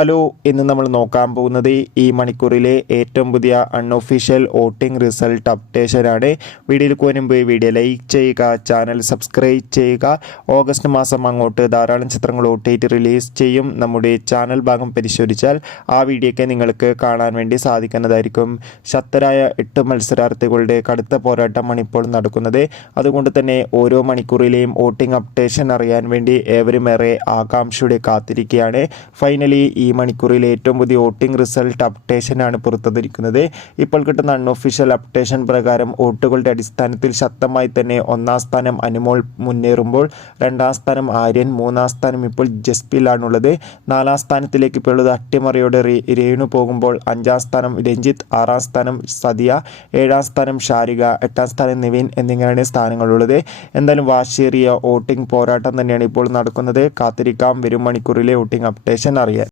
Hello, ഇന്ന് നമ്മൾ നോക്കാൻ പോകുന്നത് ഈ മണിക്കൂറിലെ ഏറ്റവും പുതിയ അൺഒഫീഷ്യൽ വോട്ടിംഗ് റിസൾട്ട് അപ്ഡേഷനാണ്. വീഡിയോയിലേക്ക് മുൻപ് വീഡിയോ ലൈക്ക് ചെയ്യുക, ചാനൽ സബ്സ്ക്രൈബ് ചെയ്യുക. ഓഗസ്റ്റ് മാസം അങ്ങോട്ട് ധാരാളം ചിത്രങ്ങൾ OTT റിലീസ് ചെയ്യും. നമ്മുടെ ചാനൽ ഭാഗം പരിശോധിച്ചാൽ ആ വീഡിയോയ്ക്ക് നിങ്ങൾക്ക് കാണാൻ വേണ്ടി സാധിക്കുന്നതായിരിക്കും. ശക്തരായ 8 മത്സരാർത്ഥികളുടെ കടുത്ത പോരാട്ടമാണ് ഇപ്പോൾ നടക്കുന്നത്. അതുകൊണ്ട് തന്നെ ഓരോ മണിക്കൂറിലെയും വോട്ടിംഗ് അപ്ഡേഷൻ അറിയാൻ വേണ്ടി ഏവരും ഏറെ ആകാംക്ഷയോടെ കാത്തിരിക്കുകയാണ്. ഫൈനലി ഈ മണിക്കൂറിൽ ഏറ്റവും പുതിയ വോട്ടിംഗ് റിസൾട്ട് അപ്ഡേഷനാണ് പുറത്തുവന്നിരിക്കുന്നത്. ഇപ്പോൾ കിട്ടുന്ന അൺഒഫീഷ്യൽ അപ്ഡേഷൻ പ്രകാരം വോട്ടുകളുടെ അടിസ്ഥാനത്തിൽ ശക്തമായി തന്നെ 1-ാം സ്ഥാനം അനുമോൾ മുന്നേറുമ്പോൾ 2-ാം സ്ഥാനം ആര്യൻ, 3-ാം സ്ഥാനം ഇപ്പോൾ ജസ്പിലാണുള്ളത്. 4-ാം സ്ഥാനത്തിലേക്ക് ഇപ്പോൾ ഉള്ളത് അട്ടിമറിയോടെ രേണു പോകുമ്പോൾ 5-ാം സ്ഥാനം രഞ്ജിത്ത്, 6-ാം സ്ഥാനം സദിയ, 7-ാം സ്ഥാനം ഷാരിക, 8-ാം സ്ഥാനം നിവിൻ എന്നിങ്ങനെയാണ് സ്ഥാനങ്ങളുള്ളത്. എന്തായാലും വാശിയേറിയ വോട്ടിംഗ് പോരാട്ടം തന്നെയാണ് ഇപ്പോൾ നടക്കുന്നത്. കാത്തിരിക്കാം വരും മണിക്കൂറിലെ വോട്ടിംഗ് അപ്ഡേഷൻ അറിയാൻ.